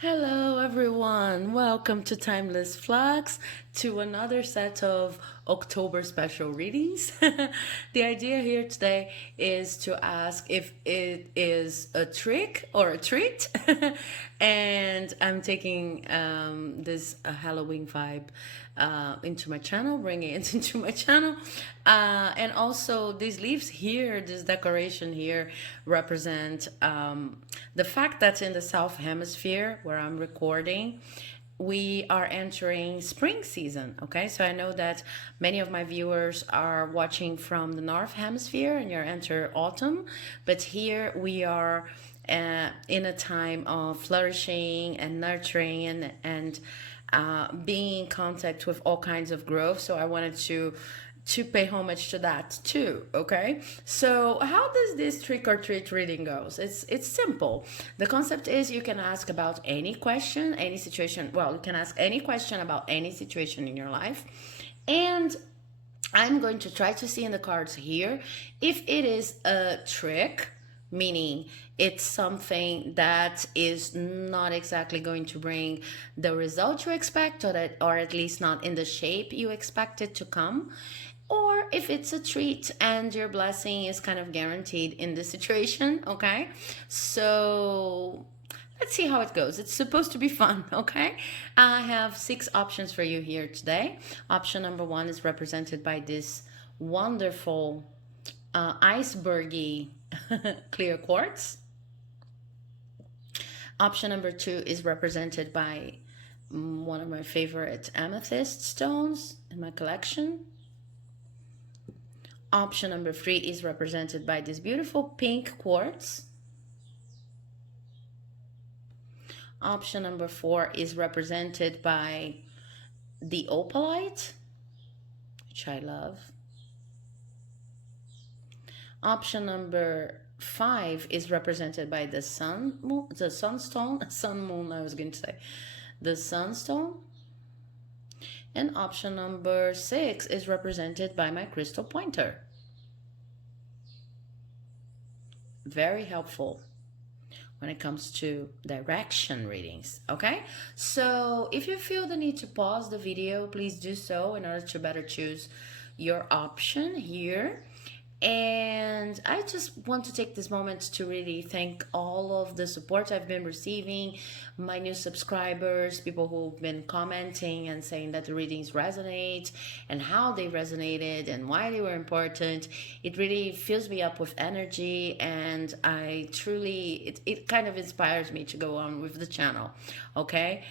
Hello, everyone. Welcome to Timeless Flux, to another set of October special readings. The idea here today is to ask if it is a trick or a treat. And I'm taking this Halloween vibe into my channel, bringing it into my channel. And also, these leaves here, this decoration here, represent the fact that in the South Hemisphere, where I'm recording, we are entering spring season. Okay, so I know that many of my viewers are watching from the North Hemisphere and you're enter autumn, but here we are in a time of flourishing and nurturing and being in contact with all kinds of growth. So I wanted to pay homage to that too. Okay, so how does this trick or treat reading goes? It's simple. The concept is you can ask about any question, any situation. Well, you can ask any question about any situation in your life, and I'm going to try to see in the cards here if it is a trick, meaning it's something that is not exactly going to bring the result you expect, or at least not in the shape you expect it to come, or if it's a treat and your blessing is kind of guaranteed in this situation. Okay, so let's see how it goes. It's supposed to be fun. Okay, I have 6 options for you here today. Option number 1 is represented by this wonderful icebergy clear quartz. Option number 2 is represented by one of my favorite amethyst stones in my collection. Option number 3 is represented by this beautiful pink quartz. Option number 4 is represented by the opalite, which I love. Option number 5 is represented by the sunstone, I was going to say, the sunstone. And option number 6 is represented by my crystal pointer. Very helpful when it comes to direction readings. Okay, so if you feel the need to pause the video, please do so in order to better choose your option here. And I just want to take this moment to really thank all of the support I've been receiving, my new subscribers, people who've been commenting and saying that the readings resonate and how they resonated and why they were important. It really fills me up with energy, and I truly, it kind of inspires me to go on with the channel. Okay.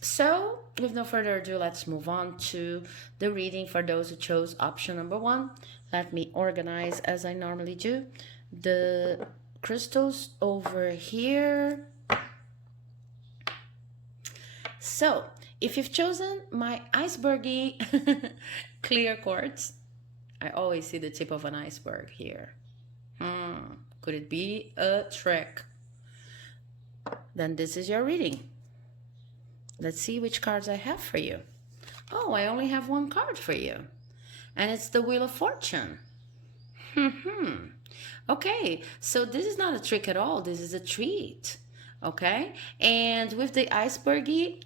So, with no further ado, let's move on to the reading for those who chose option number 1. Let me organize as I normally do the crystals over here. So, if you've chosen my icebergy clear quartz, I always see the tip of an iceberg here. Could it be a trick? Then this is your reading. Let's see which cards I have for you. Oh, I only have 1 card for you. And it's the Wheel of Fortune. Okay, so this is not a trick at all. This is a treat. Okay, and with the icebergy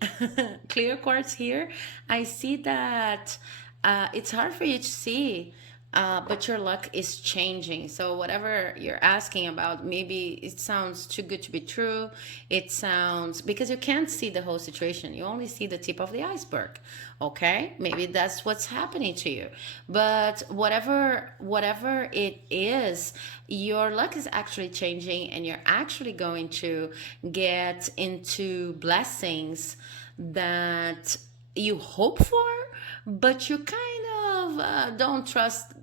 clear quartz here, I see that it's hard for you to see, but your luck is changing. So whatever you're asking about, maybe it sounds too good to be true. It sounds, because you can't see the whole situation, you only see the tip of the iceberg. Okay, maybe that's what's happening to you, but whatever it is, your luck is actually changing, and you're actually going to get into blessings that you hope for, but you kind of don't trust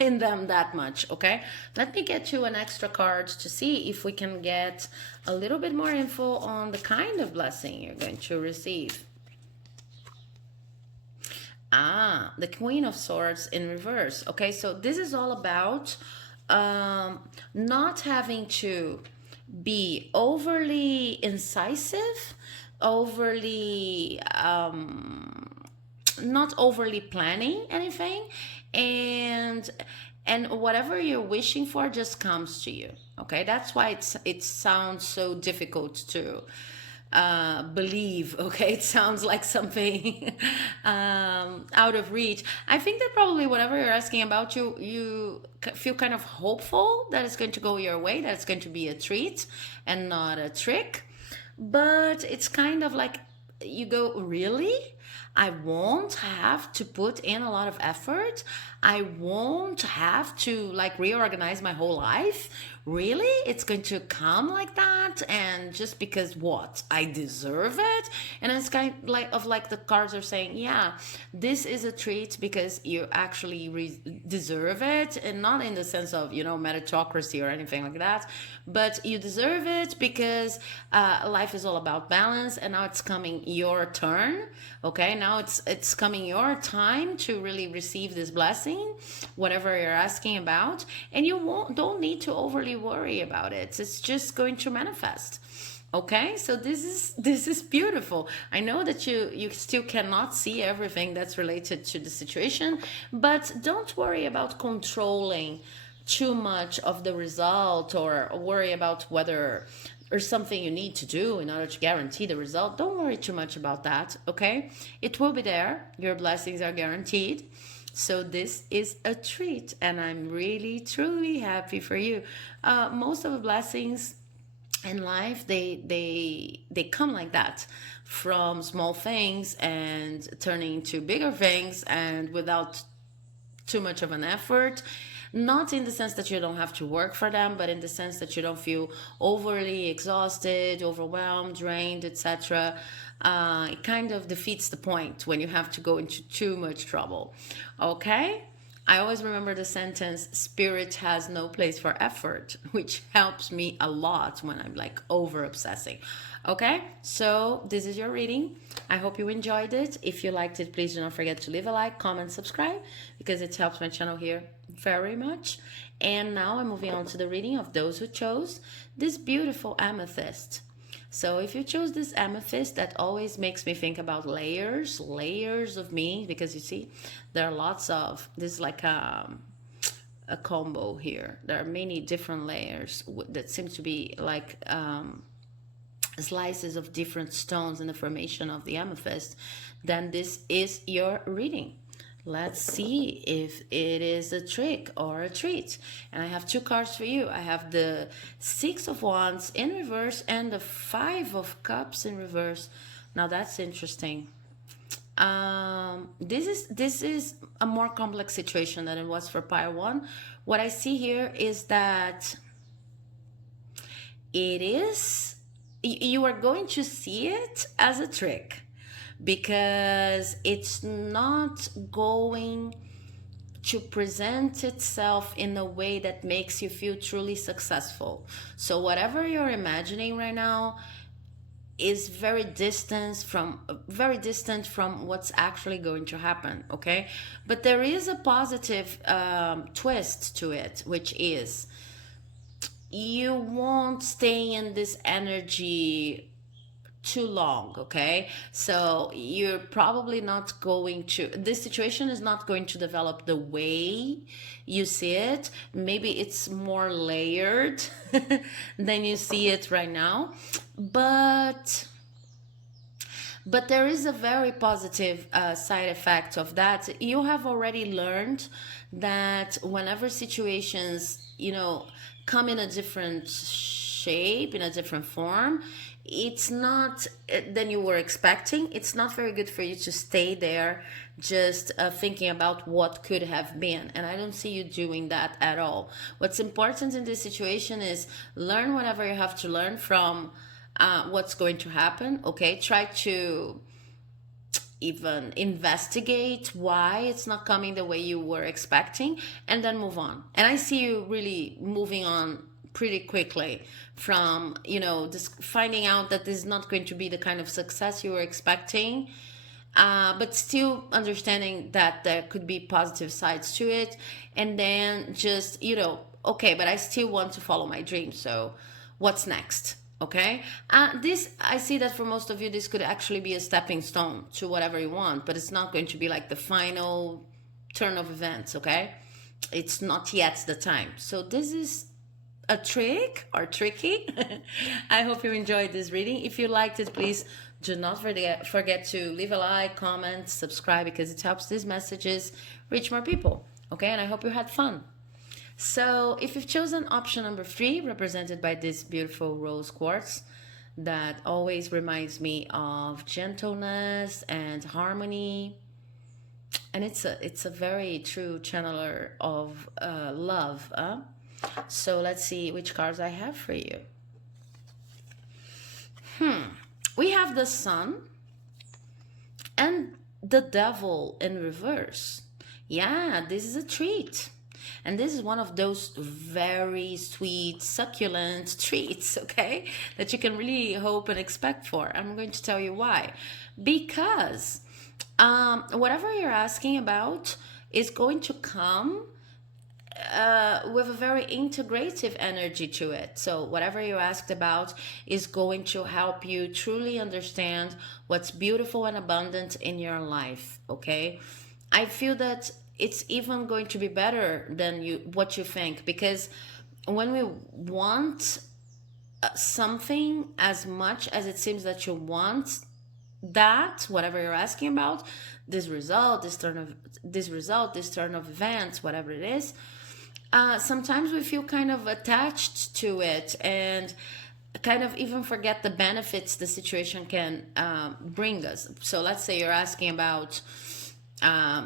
in them that much. Okay, let me get you an extra card to see if we can get a little bit more info on the kind of blessing you're going to receive. The Queen of Swords in reverse. Okay, so this is all about not having to be overly incisive, overly not overly planning anything, and and whatever you're wishing for just comes to you. Okay, that's why it sounds so difficult to believe. Okay, it sounds like something out of reach. I think that probably whatever you're asking about, you feel kind of hopeful that it's going to go your way, that it's going to be a treat and not a trick. But it's kind of like you go, really? I won't have to put in a lot of effort. I won't have to like reorganize my whole life. Really? It's going to come like that? And just because what? I deserve it? And it's kind of like the cards are saying, yeah, this is a treat because you actually deserve it. And not in the sense of, meritocracy or anything like that, but you deserve it because life is all about balance. And now it's coming your turn. Okay, now it's coming your time to really receive this blessing, whatever you're asking about, and you don't need to overly worry about it. It's just going to manifest. Okay, so this is beautiful. I know that you still cannot see everything that's related to the situation, but don't worry about controlling too much of the result, or worry about whether or something you need to do in order to guarantee the result. Don't worry too much about that. Okay, it will be there. Your blessings are guaranteed. So this is a treat, and I'm really truly happy for you. Most of the blessings in life, they come like that, from small things and turning into bigger things, and without too much of an effort. Not in the sense that you don't have to work for them, but in the sense that you don't feel overly exhausted, overwhelmed, drained, etc. It kind of defeats the point when you have to go into too much trouble. Okay? I always remember the sentence, spirit has no place for effort, which helps me a lot when I'm like over obsessing. Okay, so this is your reading. I hope you enjoyed it. If you liked it, please do not forget to leave a like, comment, subscribe, because it helps my channel here very much. And now I'm moving on to the reading of those who chose this beautiful amethyst. So if you chose this amethyst, that always makes me think about layers of me, because you see, there are lots of, this is like a combo here. There are many different layers that seem to be like slices of different stones in the formation of the amethyst. Then this is your reading. Let's see if it is a trick or a treat. And I have two cards for you. I have the Six of Wands in reverse and the Five of Cups in reverse. Now that's interesting. This is a more complex situation than it was for pile one. What I see here is that you are going to see it as a trick, because it's not going to present itself in a way that makes you feel truly successful. So whatever you're imagining right now is very distant from what's actually going to happen. Okay, but there is a positive twist to it, which is you won't stay in this energy too long. Okay, so you're probably not going to, this situation is not going to develop the way you see it. Maybe it's more layered than you see it right now, but there is a very positive side effect of that. You have already learned that whenever situations come in a different shape, in a different form, it's not than you were expecting. It's not very good for you to stay there just thinking about what could have been. And I don't see you doing that at all. What's important in this situation is learn whatever you have to learn from what's going to happen. Okay, try to even investigate why it's not coming the way you were expecting, and then move on. And I see you really moving on pretty quickly from just finding out that this is not going to be the kind of success you were expecting, but still understanding that there could be positive sides to it. And then just okay, but I still want to follow my dream, so what's next? Okay, this, I see that for most of you this could actually be a stepping stone to whatever you want, but it's not going to be like the final turn of events. Okay, It's not yet the time. So this is a trick or tricky. I hope you enjoyed this reading. If you liked it, please do not forget to leave a like, comment, subscribe, because it helps these messages reach more people. Okay, and I hope you had fun. So if you've chosen option number 3, represented by this beautiful rose quartz that always reminds me of gentleness and harmony, and it's a very true channeler of love. So let's see which cards I have for you. We have the Sun and the Devil in reverse. Yeah, this is a treat. And this is one of those very sweet, succulent treats, okay? That you can really hope and expect for. I'm going to tell you why. Because whatever you're asking about is going to come with a very integrative energy to it. So whatever you asked about is going to help you truly understand what's beautiful and abundant in your life, okay? I feel that it's even going to be better than what you think, because when we want something as much as it seems that you want that, whatever you're asking about, this turn of events, whatever it is, sometimes we feel kind of attached to it and kind of even forget the benefits the situation can bring us. So let's say you're asking about,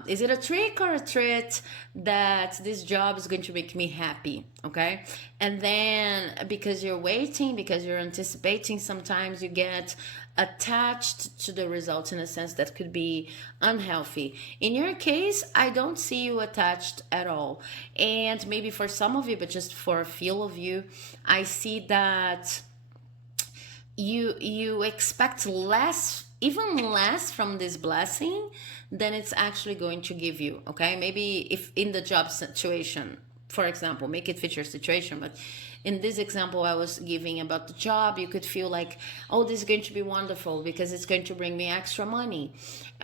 is it a trick or a treat that this job is going to make me happy? Okay. And then because you're waiting, because you're anticipating, sometimes you get attached to the results in a sense that could be unhealthy. In your case, I don't see you attached at all. And maybe for some of you, but just for a feel of you, I see that you expect less, even less from this blessing than it's actually going to give you. Okay, maybe if in the job situation, for example, make it fit your situation, but in this example I was giving about the job, you could feel like, oh, this is going to be wonderful because it's going to bring me extra money,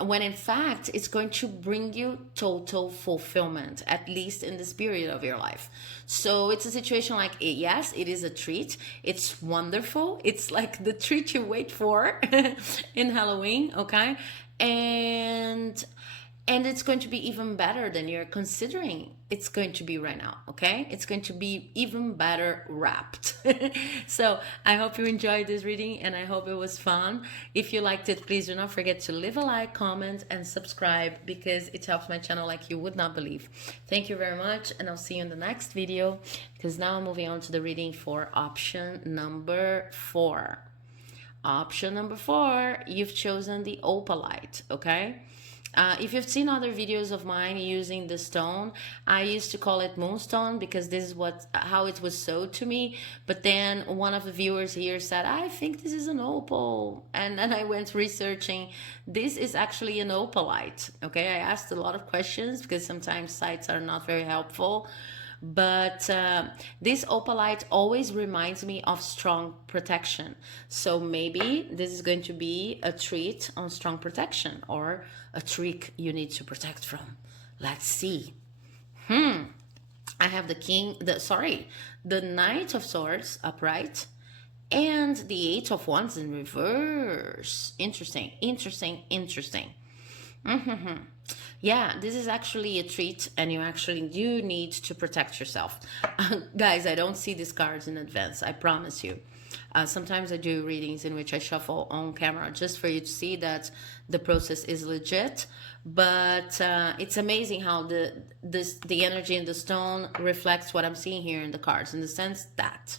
when in fact it's going to bring you total fulfillment, at least in this period of your life. So it's a situation like, yes, it is a treat, it's wonderful, it's like the treat you wait for in Halloween, okay? And it's going to be even better than you're considering it's going to be right now, okay? It's going to be even better wrapped. So I hope you enjoyed this reading and I hope it was fun. If you liked it, please do not forget to leave a like, comment, and subscribe, because it helps my channel like you would not believe. Thank you very much, and I'll see you in the next video, because now I'm moving on to the reading for option number 4. Option number 4, you've chosen the Opalite, okay? If you've seen other videos of mine using the stone, I used to call it moonstone because this is how it was sold to me. But then one of the viewers here said, I think this is an opal. And then I went researching. This is actually an opalite. Okay, I asked a lot of questions because sometimes sites are not very helpful. But this opalite always reminds me of strong protection. So maybe this is going to be a treat on strong protection, or a trick you need to protect from. Let's see. I have the Knight of Swords upright and the Eight of Wands in reverse. Interesting. Yeah, this is actually a treat, and you actually do need to protect yourself. Guys, I don't see these cards in advance, I promise you. Sometimes I do readings in which I shuffle on camera just for you to see that the process is legit. But it's amazing how the energy in the stone reflects what I'm seeing here in the cards, in the sense that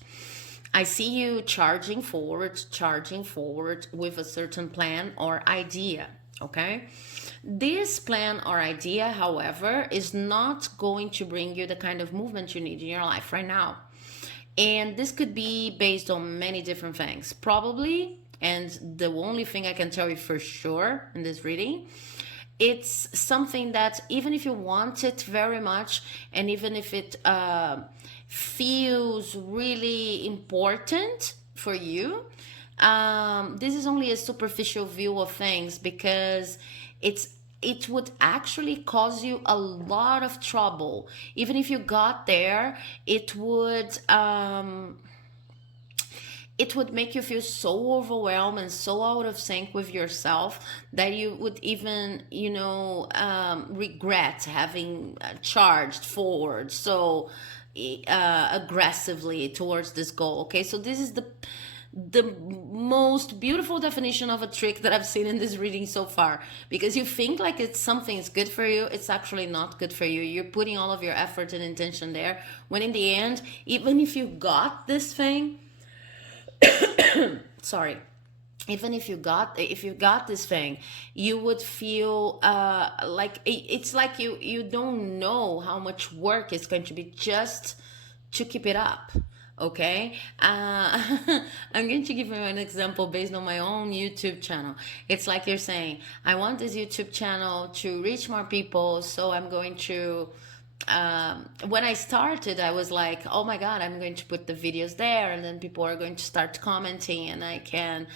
I see you charging forward with a certain plan or idea, okay? This plan or idea, however, is not going to bring you the kind of movement you need in your life right now. And this could be based on many different things, probably. And the only thing I can tell you for sure in this reading, it's something that even if you want it very much, and even if it feels really important for you, this is only a superficial view of things, because it's it would actually cause you a lot of trouble. Even if you got there, it would make you feel so overwhelmed and so out of sync with yourself that you would even, regret having charged forward so aggressively towards this goal. Okay, so this is the most beautiful definition of a trick that I've seen in this reading so far. Because you think like it's something is good for you, it's actually not good for you. You're putting all of your effort and intention there, when in the end, even if you got this thing, sorry, even if you got this thing, you would feel like it's like you don't know how much work it's going to be just to keep it up. Okay, I'm going to give you an example based on my own YouTube channel. It's like you're saying, I want this YouTube channel to reach more people, so I'm going to when I started, I was like, oh my God, I'm going to put the videos there, and then people are going to start commenting, and I can,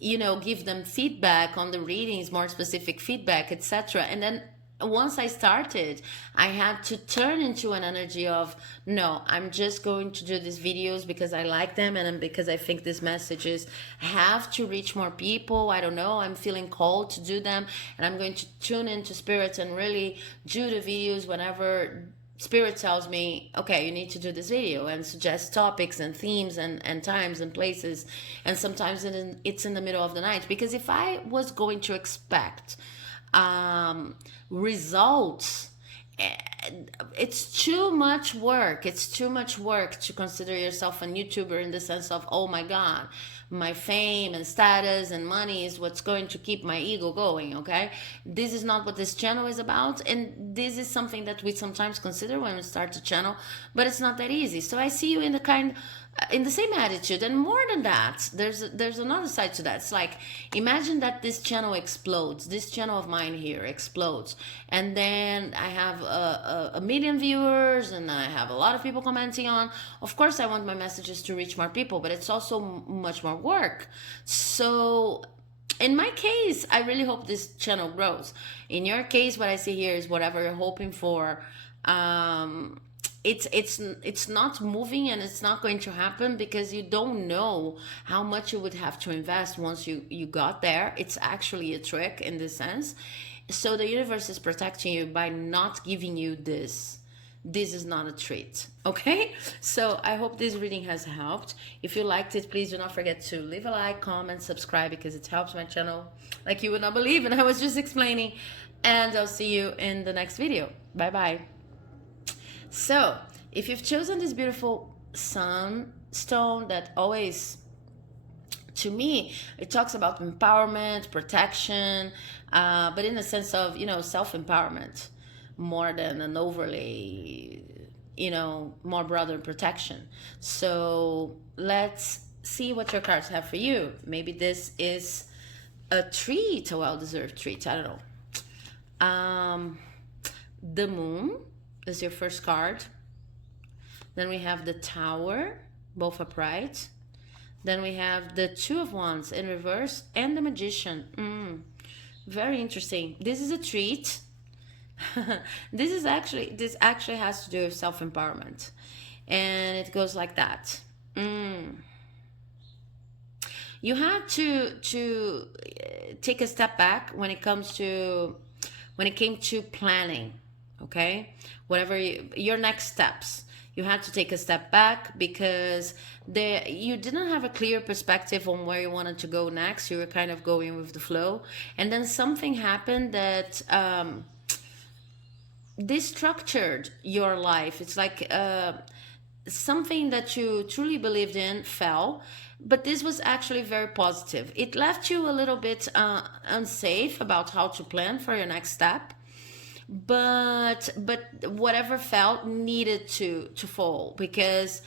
give them feedback on the readings, more specific feedback, etc. And then once I started, I had to turn into an energy of, no, I'm just going to do these videos because I like them and because I think these messages have to reach more people. I don't know, I'm feeling called to do them, and I'm going to tune into spirits and really do the videos whenever spirit tells me, okay, you need to do this video, and suggest topics and themes and times and places. And sometimes it's in the middle of the night, because if I was going to expect results, it's too much work. It's too much work to consider yourself a YouTuber in the sense of, oh my God, my fame and status and money is what's going to keep my ego going. Okay, this is not what this channel is about, and this is something that we sometimes consider when we start a channel, but it's not that easy. So I see you in the same attitude, and more than that, there's another side to that. It's like, imagine that this channel explodes, this channel of mine here explodes, and then I have a million viewers, and I have a lot of people commenting on. Of course I want my messages to reach more people, but it's also much more work. So in my case, I really hope this channel grows. In your case, what I see here is whatever you're hoping for, it's not moving, and it's not going to happen because you don't know how much you would have to invest once you got there. It's actually a trick in this sense. So the universe is protecting you by not giving you this. This is not a treat. Okay, so I hope this reading has helped. If you liked it, please do not forget to leave a like, comment, subscribe, because it helps my channel like you would not believe, and I was just explaining. And I'll see you in the next video. Bye bye. So, if you've chosen this beautiful sunstone that always, to me, it talks about empowerment, protection, but in the sense of, self-empowerment more than an overly, more broader protection. So let's see what your cards have for you. Maybe this is a treat, a well-deserved treat. I don't know. The Moon is your first card. Then we have the Tower, both upright. Then we have the Two of Wands in reverse and the Magician. Very interesting. This is a treat. This actually has to do with self-empowerment. And it goes like that. You have to take a step back when it came to planning. Okay, whatever your next steps, you had to take a step back because you didn't have a clear perspective on where you wanted to go next. You were kind of going with the flow, and then something happened that destructured your life. It's like something that you truly believed in fell, but this was actually very positive. It left you a little bit unsafe about how to plan for your next step. But whatever fell needed to fall, because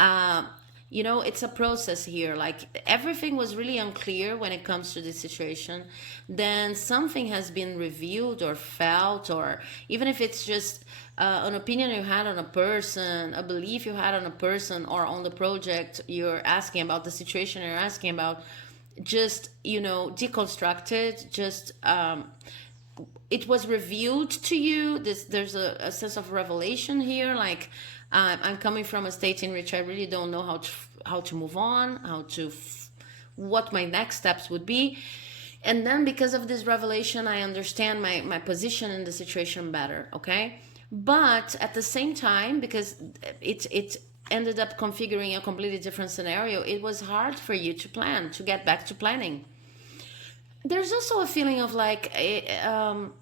it's a process here. Like, everything was really unclear when it comes to this situation. Then something has been revealed or felt, or even if it's just an opinion you had on a person, a belief you had on a person or on the project you're asking about, the situation you're asking about. just, deconstructed, just it was revealed to you. There's a sense of revelation here, like I'm coming from a state in which I really don't know how to move on, what my next steps would be. And then because of this revelation, I understand my position in the situation better. Okay, but at the same time, because it ended up configuring a completely different scenario, it was hard for you to get back to planning. There's also a feeling of like,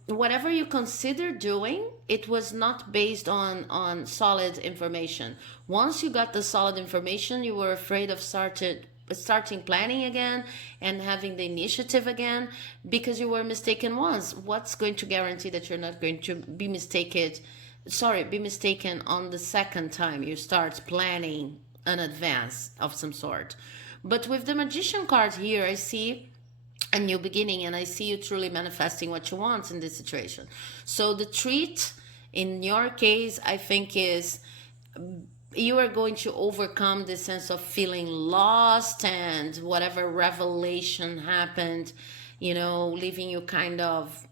whatever you consider doing, it was not based on solid information. Once you got the solid information, you were afraid of starting planning again and having the initiative again, because you were mistaken once. What's going to guarantee that you're not going to be mistaken on the second time you start planning an advance of some sort? But with the Magician card here, I see a new beginning, and I see you truly manifesting what you want in this situation. So the treat in your case, I think, is you are going to overcome this sense of feeling lost, and whatever revelation happened, leaving you kind of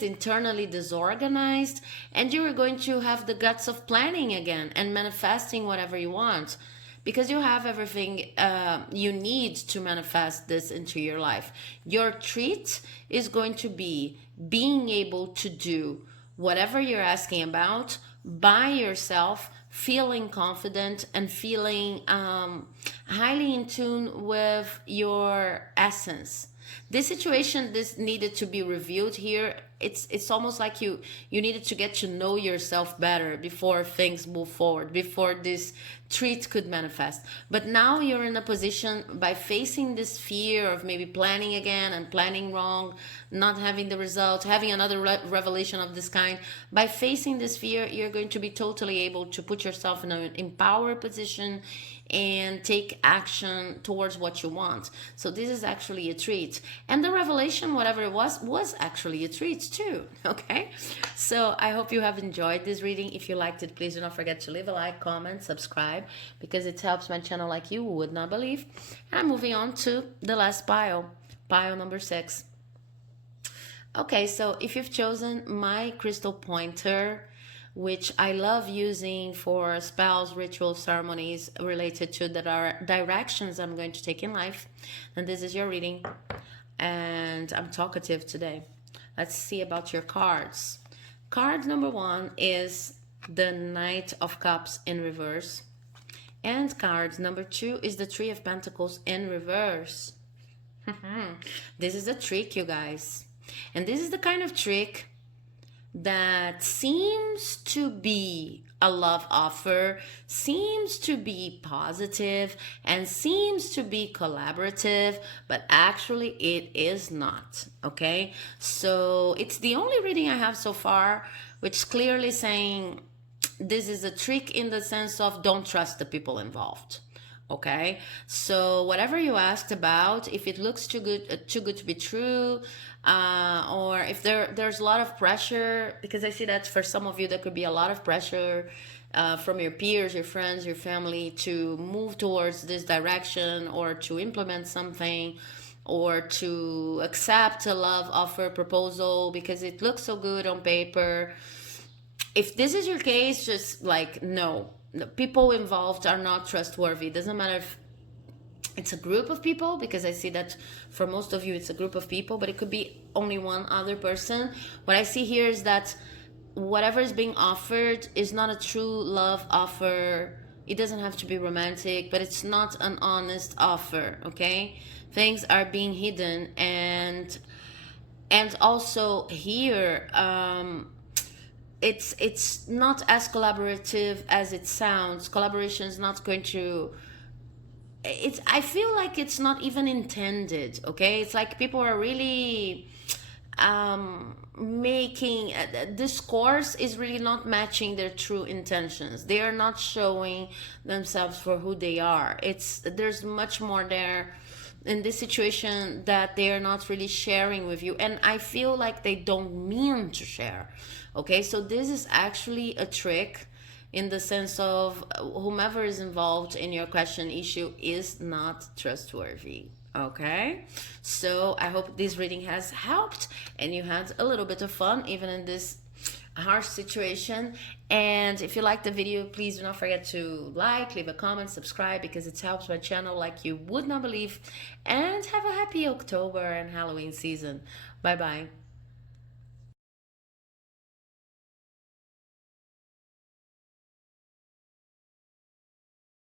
internally disorganized, and you are going to have the guts of planning again and manifesting whatever you want, because you have everything you need to manifest this into your life. Your treat is going to be being able to do whatever you're asking about by yourself, feeling confident and feeling highly in tune with your essence. This situation, this needed to be revealed here. It's almost like you needed to get to know yourself better before things move forward, before this treat could manifest. But now you're in a position, by facing this fear of maybe planning again and planning wrong, not having the result, having another revelation of this kind. By facing this fear, you're going to be totally able to put yourself in an empowered position and take action towards what you want. So this is actually a treat. And the revelation, whatever it was actually a treat too. Okay? So I hope you have enjoyed this reading. If you liked it, please do not forget to leave a like, comment, subscribe, because it helps my channel like you would not believe. And I'm moving on to the last pile number 6. Okay, so if you've chosen my crystal pointer, which I love using for spells, rituals, ceremonies related to the directions I'm going to take in life, then this is your reading. And I'm talkative today. Let's see about your cards. Card number 1 is the Knight of Cups in reverse. And card number 2 is the Three of Pentacles in reverse. This is a trick, you guys. And this is the kind of trick that seems to be a love offer, seems to be positive, and seems to be collaborative, but actually it is not. Okay, so it's the only reading I have so far which is clearly saying this is a trick, in the sense of don't trust the people involved. Okay, so whatever you asked about, if it looks too good to be true, or if there's a lot of pressure, because I see that for some of you there could be a lot of pressure from your peers, your friends, your family to move towards this direction, or to implement something, or to accept a love offer proposal because it looks so good on paper. If this is your case, just like, no, the people involved are not trustworthy. It doesn't matter if it's a group of people, because I see that for most of you it's a group of people, but it could be only one other person. What I see here is that whatever is being offered is not a true love offer. It doesn't have to be romantic, but it's not an honest offer. Okay, things are being hidden, and also here it's not as collaborative as it sounds. Collaboration is not going to, I feel like it's not even intended. Okay, it's like people are really making this course is really not matching their true intentions. They are not showing themselves for who they are. There's much more there in this situation that they are not really sharing with you, and I feel like they don't mean to share. Okay, so this is actually a trick in the sense of whomever is involved in your question issue is not trustworthy. Okay, so I hope this reading has helped and you had a little bit of fun even in this harsh situation. And if you like the video, please do not forget to like, leave a comment, subscribe, because it helps my channel like you would not believe. And have a happy October and Halloween season. Bye bye.